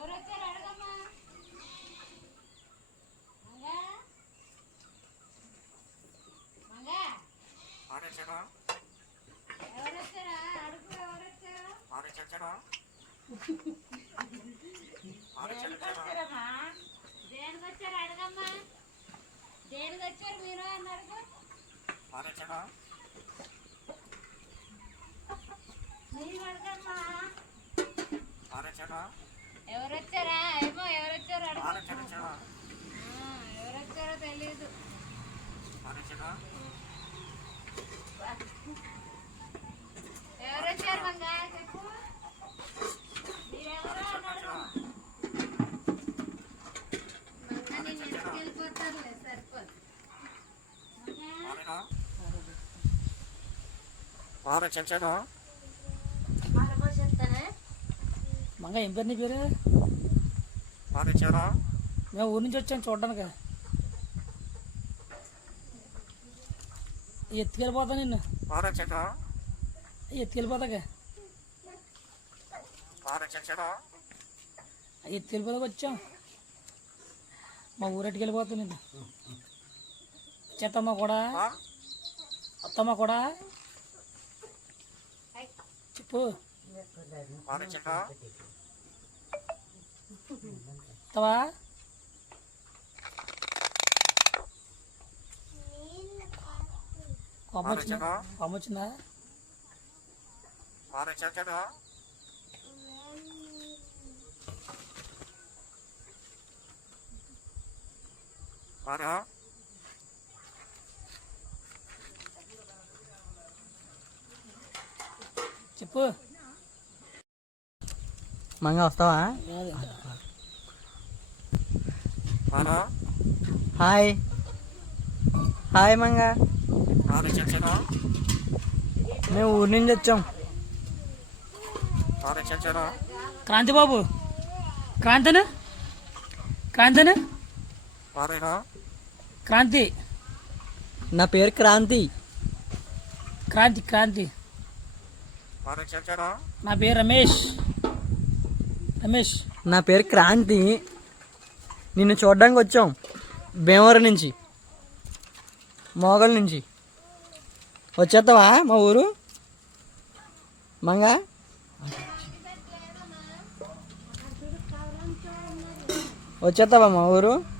ఎవరొచ్చారు? అడగమ్మా. మంగా? మంగా? ఎవరొచ్చారా? అడుగు ఎవరొచ్చారు? దేనికి వచ్చారు అడగమ్మా. దేనికి వచ్చారు మీరు అని అడుగు మీరు అడగమ్మా. ఎవరొచ్చారా? ఏమో ఎవరొచ్చారు ఎవరొచ్చారో తెలీదు. ఎవరొచ్చారు మంగా? చెప్పు. మీరెవరో నేను మంగా మంగ ఏం పేరు నీ పేరు? మేము ఊరి నుంచి వచ్చాం చూడడానికి. ఎత్తుకెళ్ళిపోతా నిన్ను. ఎత్తుకెళ్ళిపోతాక. ఎత్తుకెళ్ళిపోతాక వచ్చాం. మా ఊరెట్టుకు వెళ్ళిపోతా నిన్ను. చెత్తమ్మ కూడా. అత్తమ్మ కూడా. చెప్పు. వచ్చిందా కోపం వచ్చిందా చెప్పు. మంగ వస్తావా? హాయ్. హాయ్ మంగ. మేము ఊరి నుంచి వచ్చాం. క్రాంతి బాబు. క్రాంతను? క్రాంతను? క్రాంతి. నా పేరు క్రాంతి. క్రాంతి క్రాంతి. నా పేరు రమేష్. రమేష్. నా పేరు క్రాంతి. నిన్ను చూడడానికి వచ్చాం. భీమవరం నుంచి. మోగల్ నుంచి. వచ్చేస్తావా మా ఊరు? మంగ? వచ్చేస్తావా మా ఊరు?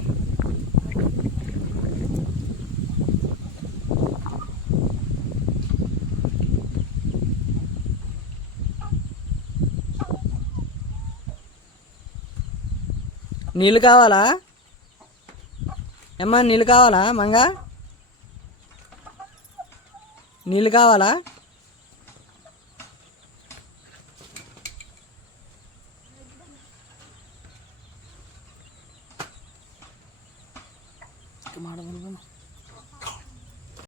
నీళ్ళు కావాలా ఏమ్మా నీళ్ళు కావాలా మంగ నీళ్ళు కావాలా మాట్లాడుకుంటా